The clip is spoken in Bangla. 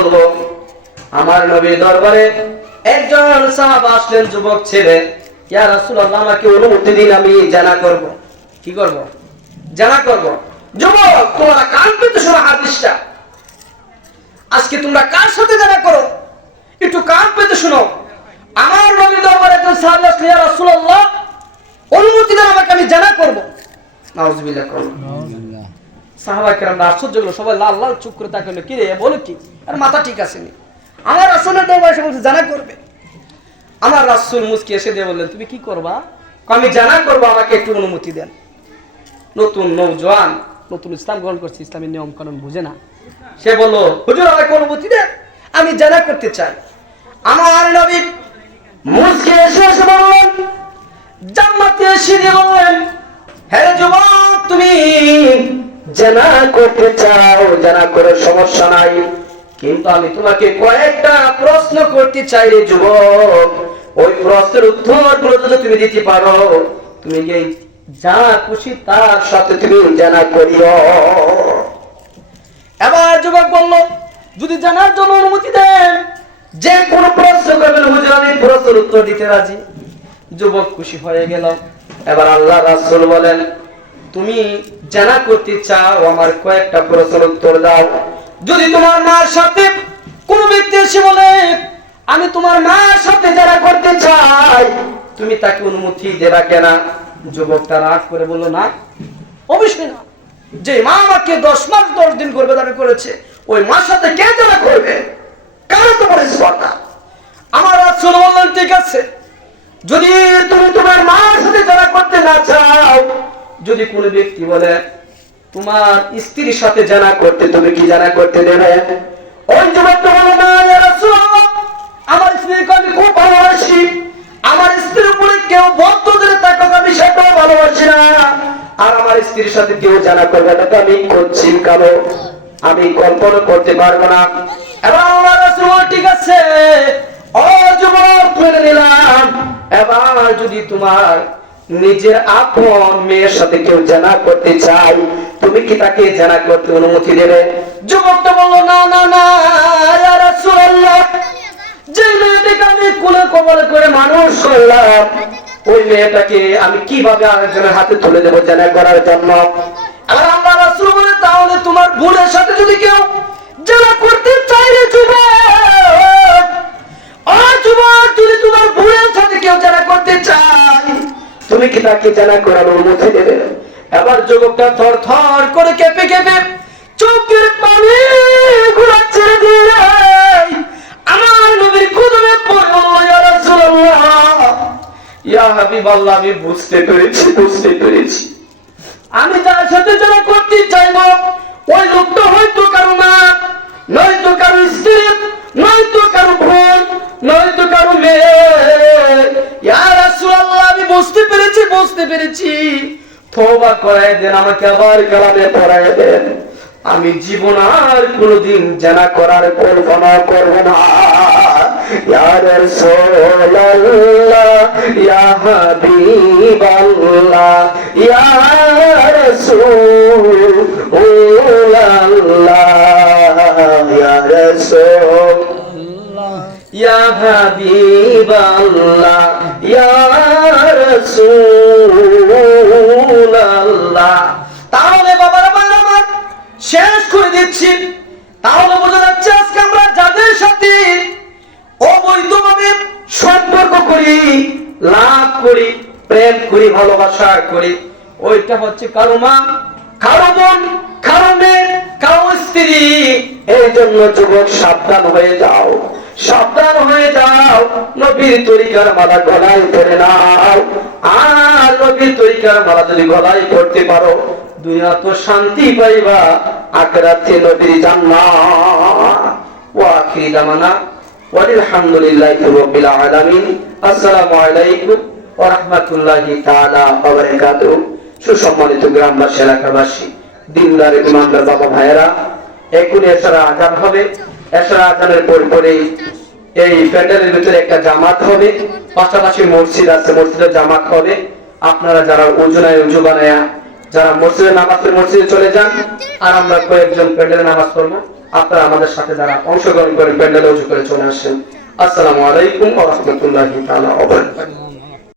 বলব আমার নবীর দরবারে একজন সাহাবা আসলেন, যুবক ছেলে। ইয়া আমাকে অনুমতি দিন, আমি জানা করব। কি করব? জানা করব। যুবক কান শোনো হাদিসটা। আজকে তোমরা কার সাথে জানা করো? একটু কান পেতে শোনো। আমার নবীর দরবারে একজন ইয়া অনুমতি দেন, আমাকে আমি জানা করব। নাউজুবিল্লাহ করব সাহাবা সবাই লাল লাল কি রে, বলো কি? আর, মাথা ঠিক আমার বলছে জানা করবে? আমার এসে তুমি কি করবা? আমি জানা করব, আমাকে একটু অনুমতি দেন। নতুন নৌজওয়ান, নতুন গ্রহণ নিয়ম কানুন বুঝে না। সে বলল, হুজুর, আমাকে অনুমতি দেন, আমি জানা করতে চাই। আমার নবী মুসকি এসে এসে বললেন, জান্নাতে এসে দিয়ে বললেন হ্যাঁ যুবক, তুমি জানা করতে চাও, জানা করে সমস্যা নাই। কিন্তু আমি তোমাকে কয়েকটা প্রশ্ন করতে চাই রে যুবক। ওই প্রশ্নের উত্তর যদি তুমি দিতে পারো, তুমি এই যা খুশি তার সাথে তুমি জানা করিও। এবার যুবক বলল, যদি জানার জন্য অনুমতি দেন, যে কোনো প্রশ্ন করবেন হুজুর, আমি প্রশ্নের উত্তর দিতে রাজি। যুবক খুশি হয়ে গেল। এবার আল্লাহ রাসূল বলেন তুমি জানা করতে চাও, আমার কয়েকটা প্রশ্নের উত্তর দাও। যদি তোমার মার সাথে কোনো ব্যক্তি এসে বলে, আমি তোমার মার সাথে জানা করতে চাই, তুমি তাকে অনুমতি দেবা কেনা? যুবকটা রাগ করে বলল, না, অবশ্যই না। যে মা আমাকে দশ মাস, দশ দিন করবে দাবি করেছে, ওই মার সাথে কে জানা করবে? কারও তো বলেছে কথা আমার রাসূল বললেন ঠিক আছে। যদি তুমি তোমার মার সাথে জানা করতে না চাও যদি কোনো ব্যক্তি বলে, তোমার স্ত্রীর সাথে জানা করতে তুমি কি জানা করতে দেবে? ওই যুবকটা বলে, না আমার স্ত্রীকে আমি খুব ভালোবাসি। আমার স্ত্রীর উপরে কেউ বদ্ধ ধরে তাকাবে আমি সেটাও ভালোবাসি না। আর আমার স্ত্রীর সাথে কেউ জানা করবে না তো আমি করছি কারও আমি কল্পনা করতে পারব না। এবার আমার রাসূল, ঠিক আছে, ও যুবক মেনে নিলাম। এবার যদি তোমার নিজের আপন মেয়ের সাথে কেউ জানা করতে চাই, তুমি কি তাকে জানা করতে অনুমতি দেবে? যুবকটা বলল, না না না যে মেয়েটাকে আমি করে মানুষ করলাম, ওই মেয়েটাকে আমি কীভাবে আরেকজনের হাতে তুলে দেবো জানা করার জন্য? আর রাসূল বলে, তাহলে তোমার বোনের সাথে যদি কেউ জানা করতে চাইলে যুবক তুমি কি তাকে জানা করার অনুমতি দেবে? এবার যুবকটা থর থর করে কেঁপে কেঁপে চোখের পানি ঘুরাচ্ছে দিয়ে আমার নবীর কুদমে পড়ল ইয়া রাসূলুল্লাহ। ইয়া হাবিবাল্লাহ, আমি বুঝতে পেরেছি বুঝতে পেরেছি। আমি তার সাথে যারা করতে চাইব। পেরেছি তওবা করায় দেন, আমাকে আবার কালামে পড়ায় দেন। আমি জীবন আর কোনোদিন জানা করার কল্পনা করব না। ইয়া ইয়া ইয়া ইয়া ইয়া ইয়া রাসূলুল্লাহ তাহলে বাবার আমার শেষ করে দিচ্ছি। তাহলে বোঝা যাচ্ছে আজকে আমরা যাদের সাথে অবৈধভাবে সম্পর্ক করি, লাভ করি, প্রেম করি, ভালোবাসা করি, ওইটা হচ্ছে কারও মা, কারও বোন, কারও মেয়ে, কারও স্ত্রী। এই জন্য যুবক সাবধান হয়ে যাও। সাবধান হয়ে যাও। নবীর তরিকার মালা গলায় পরে নাও আর নবীর তরিকার মালা যদি গলায় পড়তে পারো, দুনিয়া তো শান্তি পাইবা। আখরাতে নবীর জান্নাত। ওয়া আখিরি দামানা ওয়ালহামদুলিল্লাহি রাব্বিল আলামিন। আসসালামু আলাইকুম ওয়া রাহমাতুল্লাহি তাআলা ওয়া সুসম্মানিত গ্রামবাসী, এলাকাবাসী, দিনদার, ইমানদার বাবা ভাইয়েরা এখনই এছাড়া আজান হবে। এই প্যান্ডেলের ভিতরে একটা জামাত হবে, পাশাপাশি মসজিদ আছে, মসজিদে জামাত হবে। আপনারা যারা উজুনায় উজু বানায়া, যারা মসজিদে নামাজ মসজিদে চলে যান, আর আমরা কয়েকজন প্যান্ডেলে নামাজ পড়ব। আপনারা আমাদের সাথে যারা অংশগ্রহণ করেন প্যান্ডেলে উঁচু করে চলে আসেন। আসসালামু আলাইকুম ওয়া রাহমাতুল্লাহি তাআলা